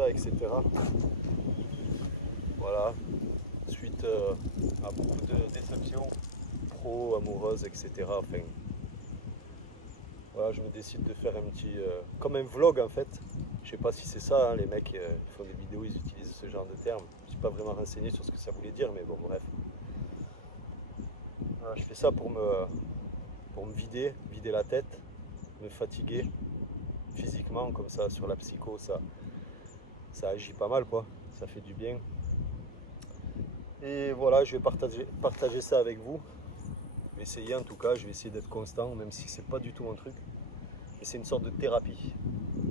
Insta, etc. Voilà, suite à beaucoup de déceptions pro, amoureuses, etc. Enfin, voilà, je me décide de faire un petit, comme un vlog en fait. Je sais pas si c'est ça, hein, les mecs qui font des vidéos, ils utilisent ce genre de termes. Je suis pas vraiment renseigné sur ce que ça voulait dire, mais bon, bref. Voilà, je fais ça pour me vider la tête, me fatiguer physiquement, comme ça, sur la psycho, ça agit pas mal, quoi. Ça fait du bien. Et voilà, je vais partager ça avec vous. Je vais essayer en tout cas, je vais essayer d'être constant, même si c'est pas du tout mon truc. Et c'est une sorte de thérapie.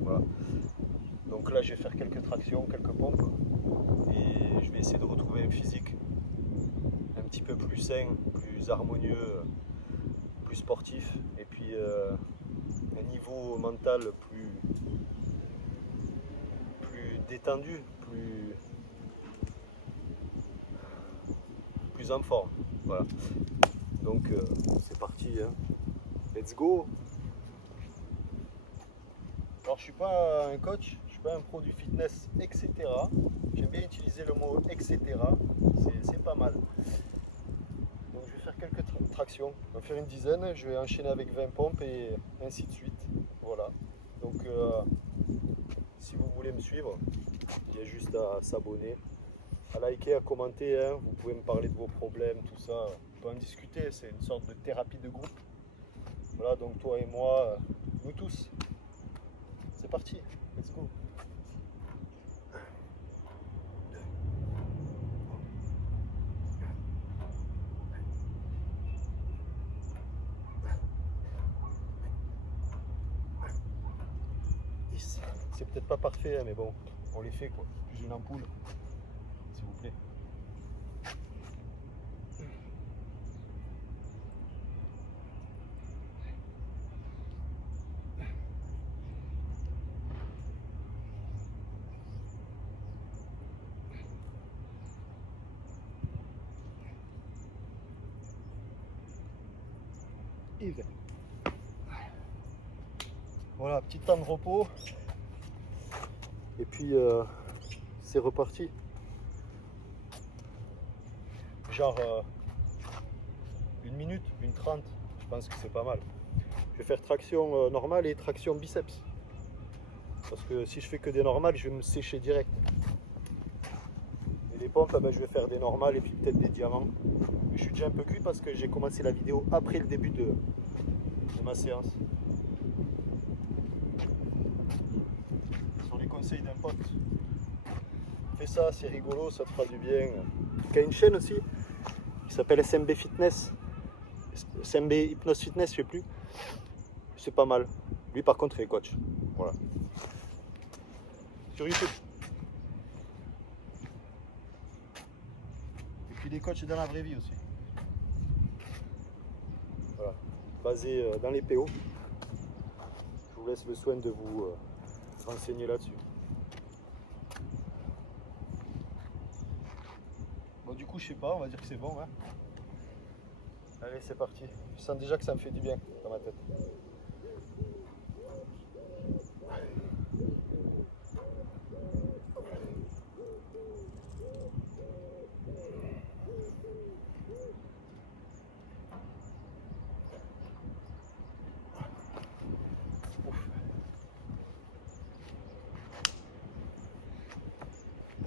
Voilà. Donc là, je vais faire quelques tractions, quelques pompes. Et je vais essayer de retrouver un physique un petit peu plus sain, plus harmonieux, plus sportif. Et puis un niveau mental plus détendu, plus en forme. Voilà. Donc c'est parti. Hein. Let's go. Alors je suis pas un coach, je suis pas un pro du fitness, etc. J'aime bien utiliser le mot etc. C'est pas mal. Donc je vais faire quelques tractions. Je vais faire une dizaine, je vais enchaîner avec 20 pompes et ainsi de suite. Voilà. Donc si vous voulez me suivre, il y a juste à s'abonner, à liker, à commenter. Hein. Vous pouvez me parler de vos problèmes, tout ça. On peut en discuter, c'est une sorte de thérapie de groupe. Voilà, donc toi et moi, nous tous. C'est parti, let's go. C'est peut-être pas parfait, hein, mais bon, on les fait quoi. Plus une ampoule, s'il vous plaît. Et 20. Voilà, petit temps de repos. Et puis c'est reparti. Genre une minute, une 30, je pense que c'est pas mal. Je vais faire traction normale et traction biceps. Parce que si je fais que des normales, je vais me sécher direct. Et les pompes, ben, je vais faire des normales et puis peut-être des diamants. Mais je suis déjà un peu cuit parce que j'ai commencé la vidéo après le début de ma séance. Sur les conseils d'un pote. Fais ça, c'est rigolo, ça te fera du bien. Il y a une chaîne aussi qui s'appelle SMB Fitness. SMB Hypnose Fitness, je sais plus. C'est pas mal. Lui par contre il est coach. Voilà. Sur YouTube. Et puis des coachs dans la vraie vie aussi. Voilà. Basé dans les PO. Je vous laisse le soin de vous renseigner là-dessus. Bon du coup je sais pas, on va dire que c'est bon. Hein. Allez c'est parti. Je sens déjà que ça me fait du bien dans ma tête.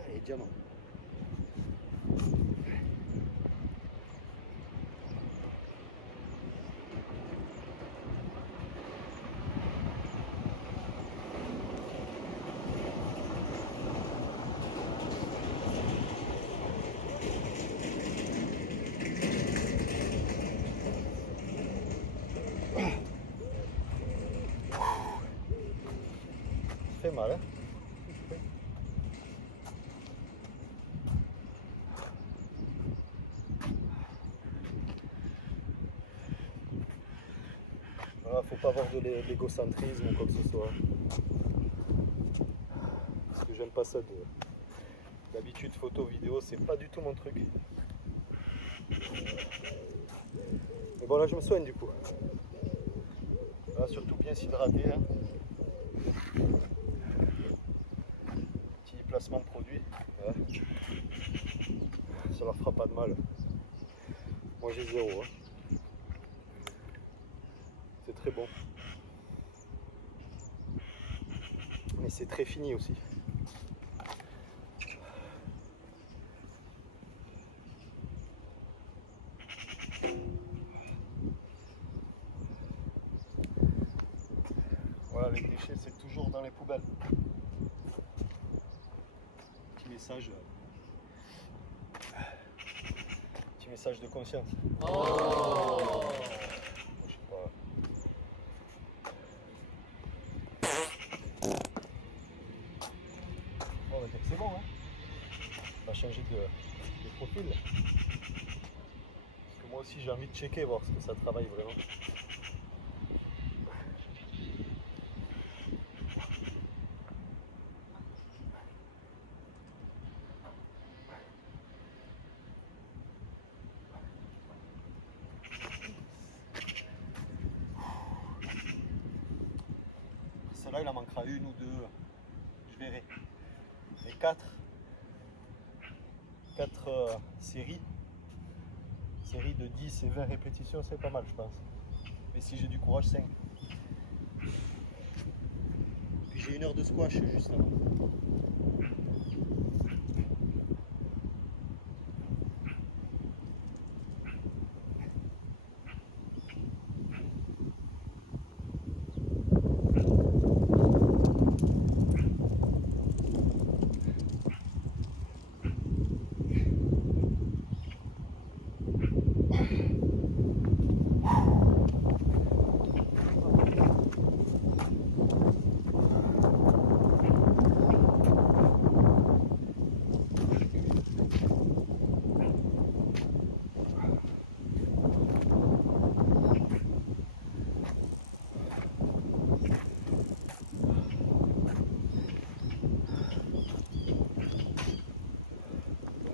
Allez, diamant. Ça fait mal, hein. Voilà, faut pas avoir de l'égocentrisme ou quoi que ce soit. Parce que j'aime pas ça d'habitude photo, vidéo, c'est pas du tout mon truc. Mais bon là je me soigne du coup. Voilà, surtout bien s'hydrater. Hein. Petit placement de produit. Ouais. Ça leur fera pas de mal. Moi j'ai 0. Hein. C'est très bon. Mais c'est très fini aussi. Voilà, les déchets, c'est toujours dans les poubelles. Petit message. Petit message de conscience. Oh, je sais pas. Bon, on va dire que c'est bon, hein. On va changer de profil. Parce que moi aussi j'ai envie de checker, voir ce que ça travaille vraiment. Celle-là, il en manquera une ou deux. Je verrai. Les 4 séries de 10 et 20 répétitions, c'est pas mal, je pense. Mais si j'ai du courage, 5. Puis j'ai 1 heure de squash juste avant.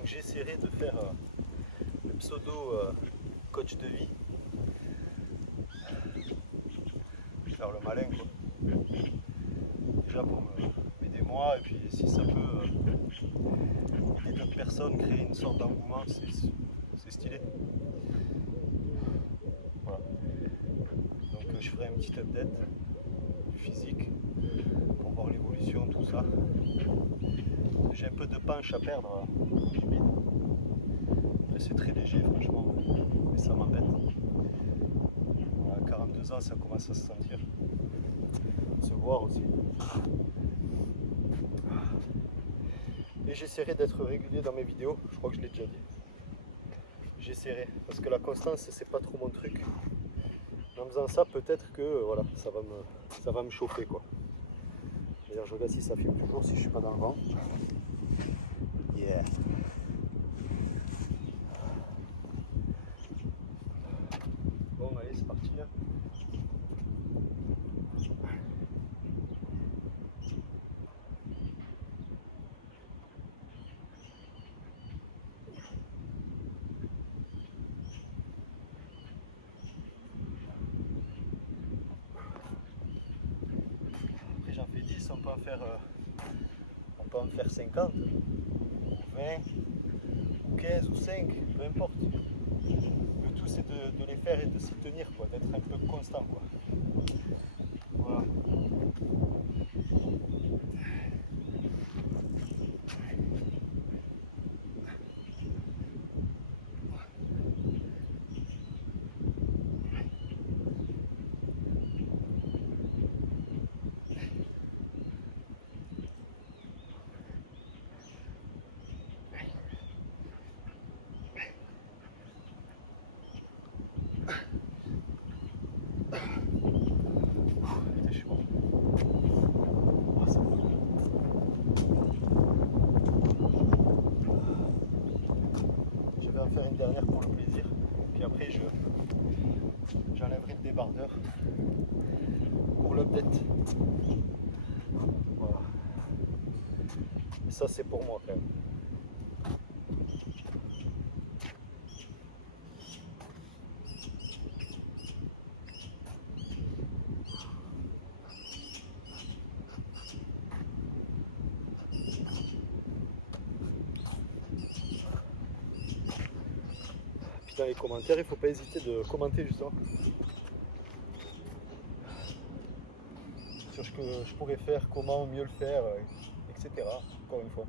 J'essaierai de faire le pseudo coach de vie. Je vais faire le malin quoi. Déjà pour m'aider moi et puis si ça peut aider d'autres personnes, créer une sorte d'engouement, c'est stylé. Voilà. Donc je ferai un petit update du physique pour voir l'évolution, tout ça. J'ai un peu de punch à perdre du bide. Après c'est très léger franchement, mais ça m'embête. À 42 ans ça commence à se sentir. Se voir aussi. Et j'essaierai d'être régulier dans mes vidéos, je crois que je l'ai déjà dit. J'essaierai, parce que la constance c'est pas trop mon truc. En faisant ça peut-être que voilà, ça va me chauffer quoi. D'ailleurs je regarde si ça filme toujours, si je suis pas dans le vent. Yeah. Bon allez c'est parti là. Après j'en fais 10, on peut en faire 50, ou 20, ou 15, ou 5, peu importe. Le tout c'est de les faire et de s'y tenir quoi, d'être un peu constant quoi. Voilà. Faire une dernière pour le plaisir, puis après j'enlèverai le débardeur pour l'update. Voilà. Et ça c'est pour moi quand même. dans les commentaires, il ne faut pas hésiter de commenter justement sur ce que je pourrais faire, comment mieux le faire, etc. Encore une fois.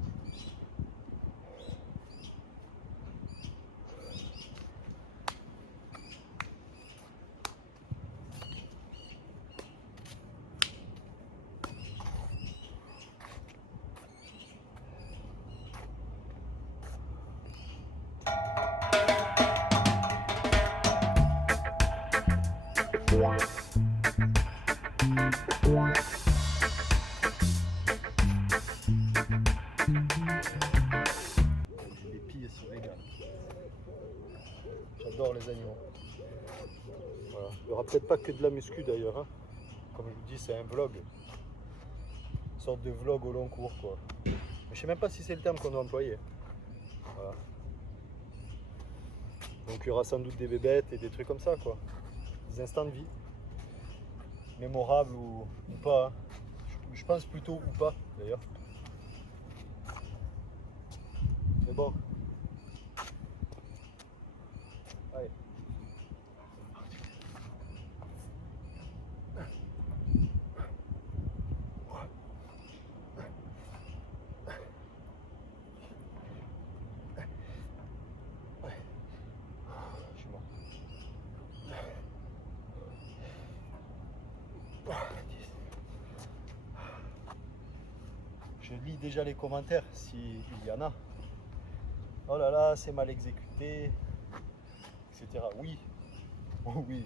Les pilles se régalent. J'adore les animaux. Voilà. Il n'y aura peut-être pas que de la muscu d'ailleurs. Hein. Comme je vous dis, c'est un vlog. Une sorte de vlog au long cours, quoi. Mais je sais même pas si c'est le terme qu'on doit employer. Voilà. Donc il y aura sans doute des bébêtes et des trucs comme ça, quoi. Des instants de vie. Mémorables ou pas. Hein. Je pense plutôt ou pas d'ailleurs. Mais bon. Allez. Je suis mort. Je lis déjà les commentaires s'il y en a. Oh là là, c'est mal exécuté, etc. Oui, oh oui,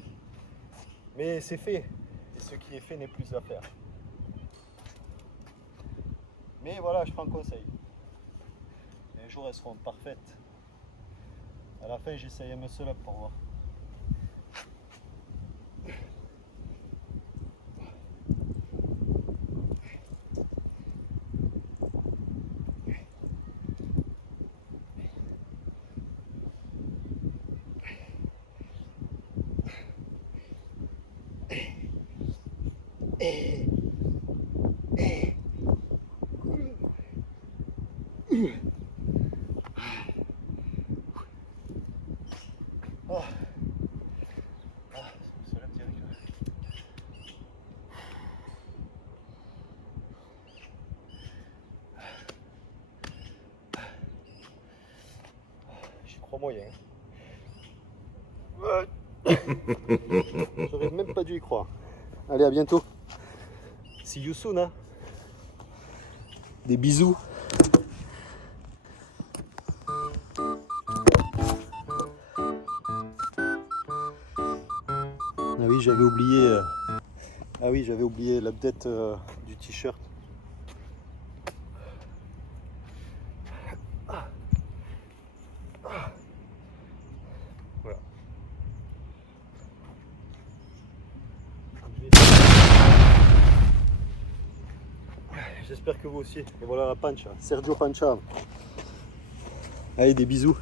mais c'est fait. Et ce qui est fait n'est plus à faire. Mais voilà, je prends conseil. Un jour, elles seront parfaites. À la fin, j'essaye un muscle-up pour voir. Oh. Ah, c'est là direct là. J'y crois moyen. J'aurais même pas dû y croire. Allez, à bientôt. See you soon, hein. Des bisous. Ah oui, j'avais oublié. Ah oui, j'avais oublié l'update du t-shirt. Voilà. J'espère que vous aussi. Et voilà la pancha, Sergio Pancha. Allez, des bisous.